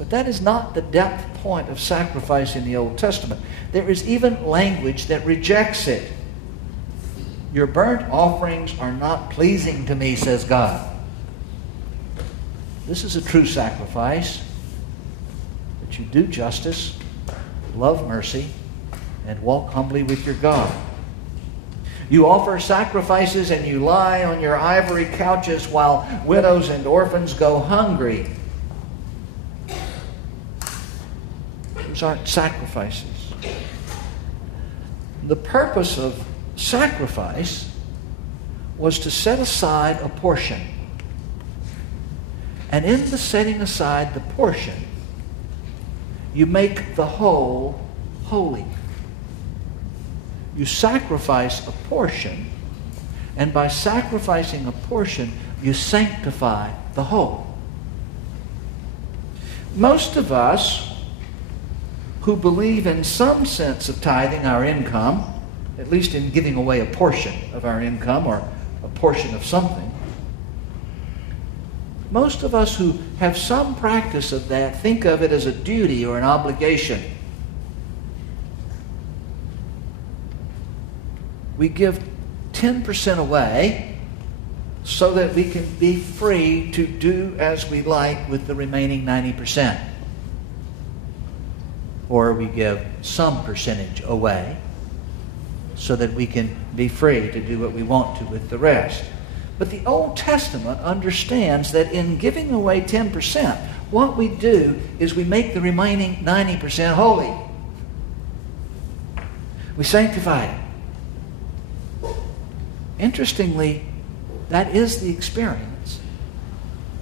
But that is not the depth point of sacrifice in the Old Testament. There is even language that rejects it. Your burnt offerings are not pleasing to me, says God. This is a true sacrifice, that you do justice, love mercy, and walk humbly with your God. You offer sacrifices and you lie on your ivory couches while widows and orphans go hungry. Those aren't sacrifices. The purpose of sacrifice was to set aside a portion. And in the setting aside the portion, you make the whole holy. You sacrifice a portion, and by sacrificing a portion, you sanctify the whole. Most of us who believe in some sense of tithing our income, at least in giving away a portion of our income or a portion of something, most of us who have some practice of that think of it as a duty or an obligation. We give 10% away so that we can be free to do as we like with the remaining 90%. Or we give some percentage away so that we can be free to do what we want to with the rest. But the Old Testament understands that in giving away 10%, what we do is we make the remaining 90% holy. We sanctify it. Interestingly, that is the experience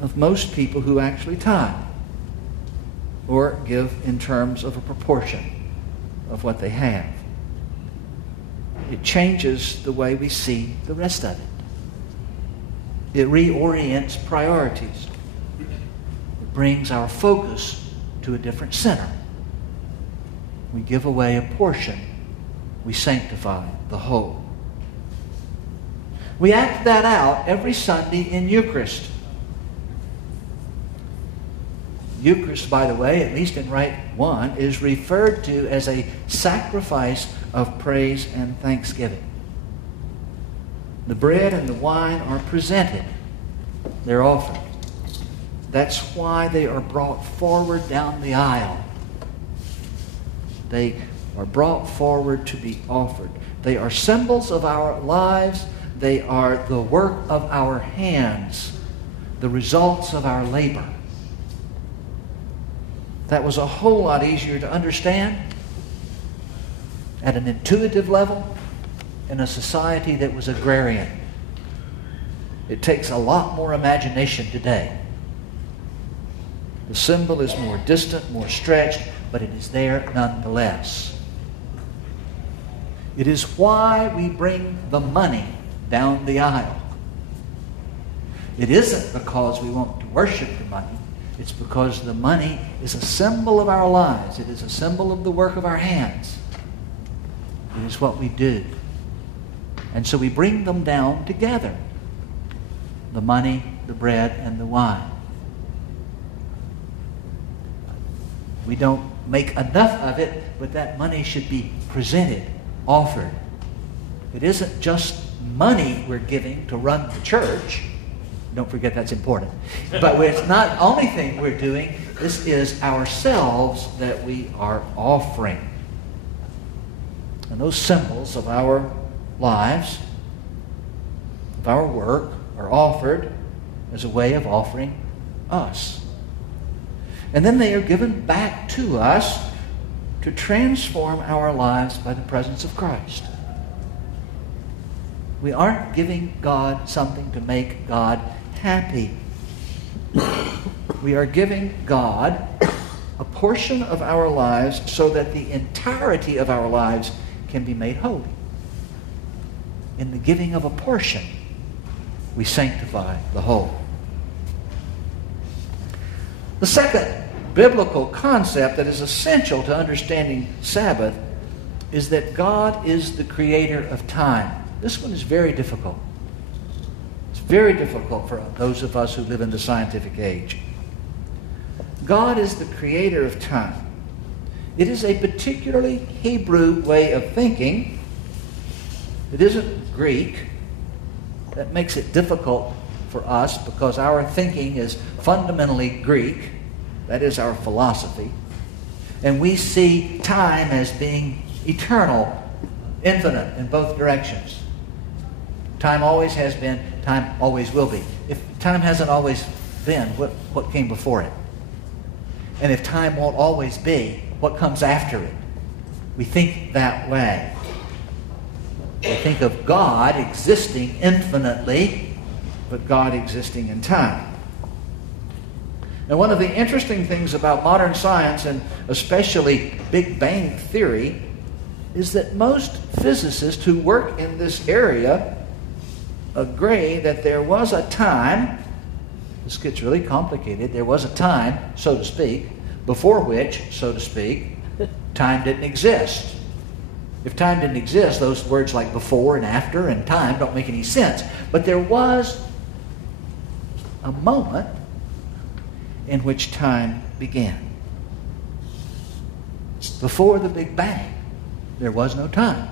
of most people who actually tithe or give in terms of a proportion of what they have. It changes the way we see the rest of it. It reorients priorities. It brings our focus to a different center. We give away a portion. We sanctify the whole. We act that out every Sunday in Eucharist. Eucharist, by the way, at least in Rite 1, is referred to as a sacrifice of praise and thanksgiving. The bread and the wine are presented. They're offered. That's why they are brought forward down the aisle. They are brought forward to be offered. They are symbols of our lives. They are the work of our hands, the results of our labor. That was a whole lot easier to understand at an intuitive level in a society that was agrarian. It takes a lot more imagination today. The symbol is more distant, more stretched, but it is there nonetheless. It is why we bring the money down the aisle. It isn't because we want to worship the money. It's because the money is a symbol of our lives. It is a symbol of the work of our hands. It is what we do. And so we bring them down together. The money, the bread, and the wine. We don't make enough of it, but that money should be presented, offered. It isn't just money we're giving to run the church. Don't forget that's important. But it's not the only thing we're doing. This is ourselves that we are offering. And those symbols of our lives, of our work, are offered as a way of offering us. And then they are given back to us to transform our lives by the presence of Christ. We aren't giving God something to make God happy. We are giving God a portion of our lives so that the entirety of our lives can be made holy. In the giving of a portion, we sanctify the whole. The second biblical concept that is essential to understanding Sabbath is that God is the creator of time. This one is very difficult. It's very difficult for those of us who live in the scientific age. God is the creator of time. It is a particularly Hebrew way of thinking. It isn't Greek. That makes it difficult for us because our thinking is fundamentally Greek. That is our philosophy. And we see time as being eternal, infinite in both directions. Time always has been, time always will be. If time hasn't always been, what came before it? And if time won't always be, what comes after it? We think that way. We think of God existing infinitely, but God existing in time. Now, one of the interesting things about modern science, and especially Big Bang theory, is that most physicists who work in this area agree that there was a time, this gets really complicated, there was a time, so to speak, before which, so to speak, time didn't exist. If time didn't exist, those words like before and after and time don't make any sense. But there was a moment in which time began. Before the Big Bang, there was no time.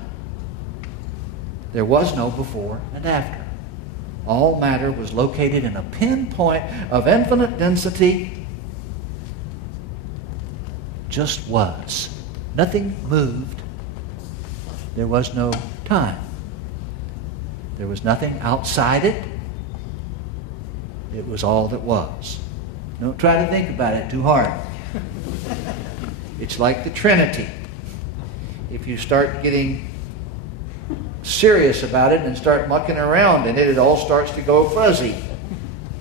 There was no before and after. All matter was located in a pinpoint of infinite density. Just was. Nothing moved. There was no time. There was nothing outside it. It was all that was. Don't try to think about it too hard. It's like the Trinity. If you start getting serious about it and start mucking around in it, it all starts to go fuzzy.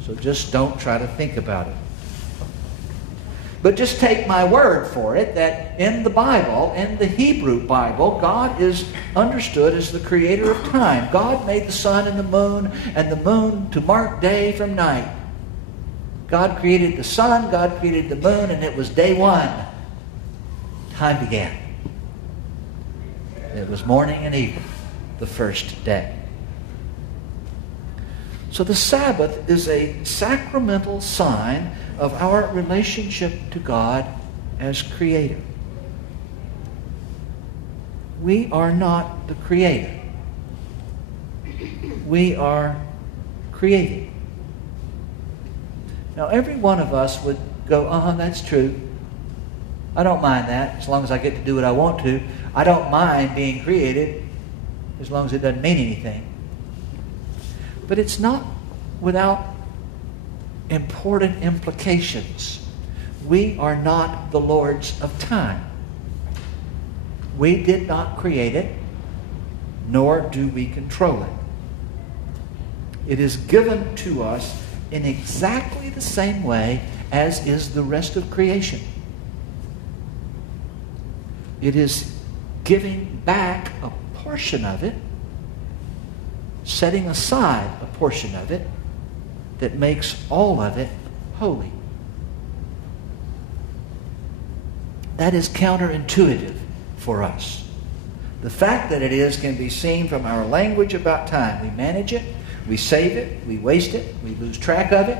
So just don't try to think about it. But just take my word for it that in the Bible, in the Hebrew Bible, God is understood as the creator of time. God made the sun and the moon to mark day from night. God created the sun, God created the moon, and it was day one. Time began. It was morning and evening, the first day. So the Sabbath is a sacramental sign of our relationship to God as creator. We are not the creator. We are created. Now, every one of us would go, that's true. I don't mind that as long as I get to do what I want to. I don't mind being created as long as it doesn't mean anything. But it's not without important implications. We are not the lords of time. We did not create it, nor do we control it. It is given to us in exactly the same way as is the rest of creation. It is giving back a portion of it, setting aside a portion of it that makes all of it holy. That is counterintuitive for us. The fact that it is can be seen from our language about time. We manage it, we save it, we waste it, we lose track of it.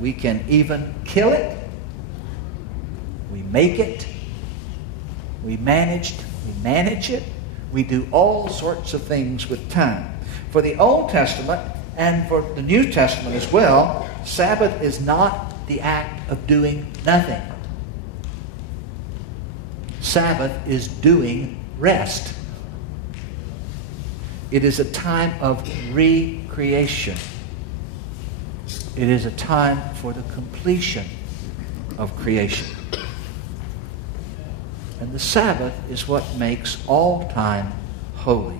We can even kill it. We make it. We manage it. We do all sorts of things with time. For the Old Testament and for the New Testament as well, Sabbath is not the act of doing nothing. Sabbath is doing rest. It is a time of recreation. It is a time for the completion of creation. And the Sabbath is what makes all time holy.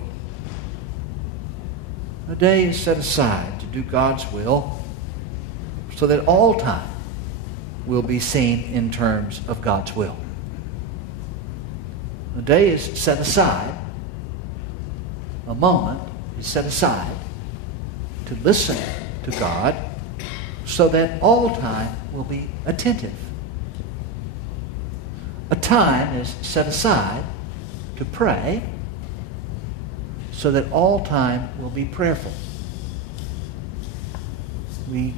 A day is set aside to do God's will so that all time will be seen in terms of God's will. A day is set aside, a moment is set aside to listen to God so that all time will be attentive. A time is set aside to pray so that all time will be prayerful. We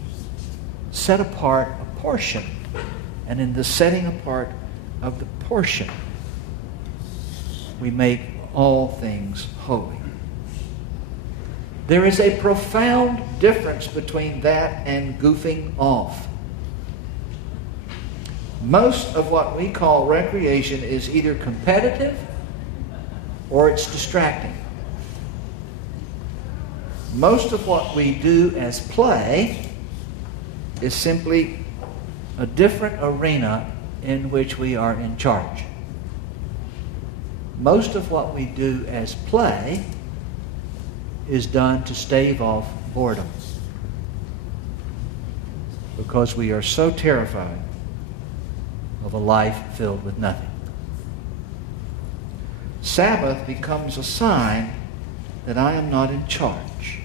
set apart a portion. And in the setting apart of the portion, we make all things holy. There is a profound difference between that and goofing off. Most of what we call recreation is either competitive or it's distracting. Most of what we do as play is simply a different arena in which we are in charge. Most of what we do as play is done to stave off boredom, because we are so terrified of a life filled with nothing. Sabbath becomes a sign that I am not in charge.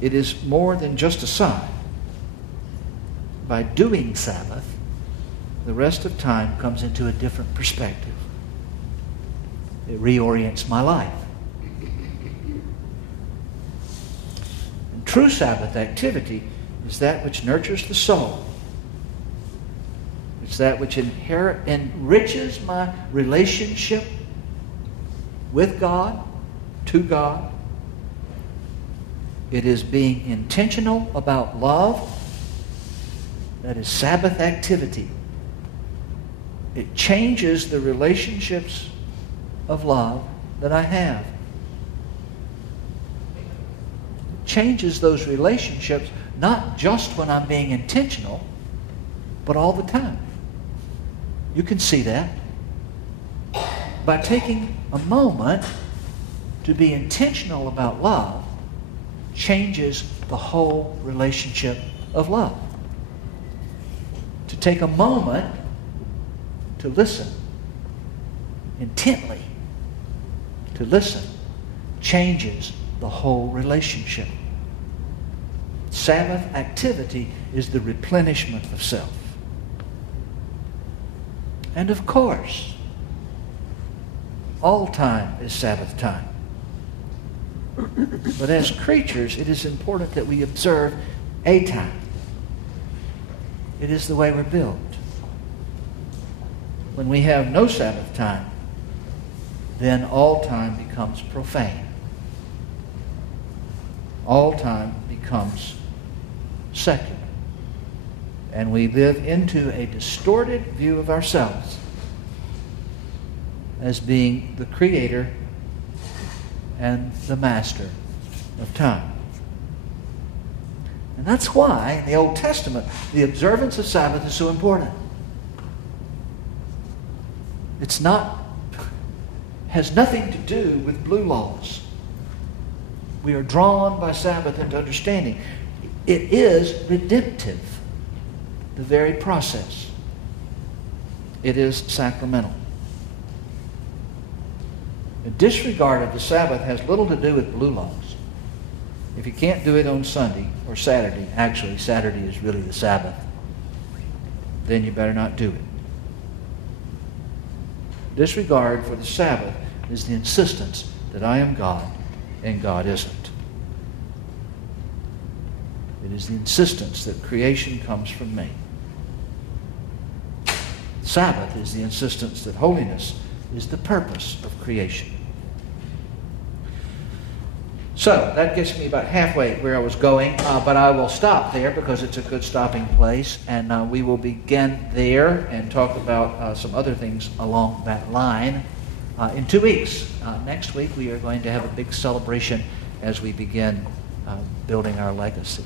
It is more than just a sign. By doing Sabbath, the rest of time comes into a different perspective. It reorients my life. And true Sabbath activity is that which nurtures the soul. It's that which enriches my relationship with God, to God. It is being intentional about love. That is Sabbath activity. It changes the relationships of love that I have. It changes those relationships not just when I'm being intentional, but all the time. You can see that by taking a moment to be intentional about love changes the whole relationship of love. To take a moment to listen intently, to listen, changes the whole relationship. Sabbath activity is the replenishment of self. And of course, all time is Sabbath time. But as creatures, it is important that we observe a time. It is the way we're built. When we have no Sabbath time, then all time becomes profane. All time becomes secular. And we live into a distorted view of ourselves as being the creator and the master of time. And that's why in the Old Testament the observance of Sabbath is so important. Has nothing to do with blue laws. We are drawn by Sabbath into understanding. It is redemptive, the very process. It is sacramental. A disregard of the Sabbath has little to do with blue laws. If you can't do it on Sunday or Saturday, actually Saturday is really the Sabbath, then you better not do it. Disregard for the Sabbath is the insistence that I am God and God isn't. It is the insistence that creation comes from me. Sabbath is the insistence that holiness is the purpose of creation. So, that gets me about halfway where I was going, but I will stop there because it's a good stopping place, and we will begin there and talk about some other things along that line in 2 weeks. Next week we are going to have a big celebration as we begin building our legacy.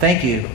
Thank you.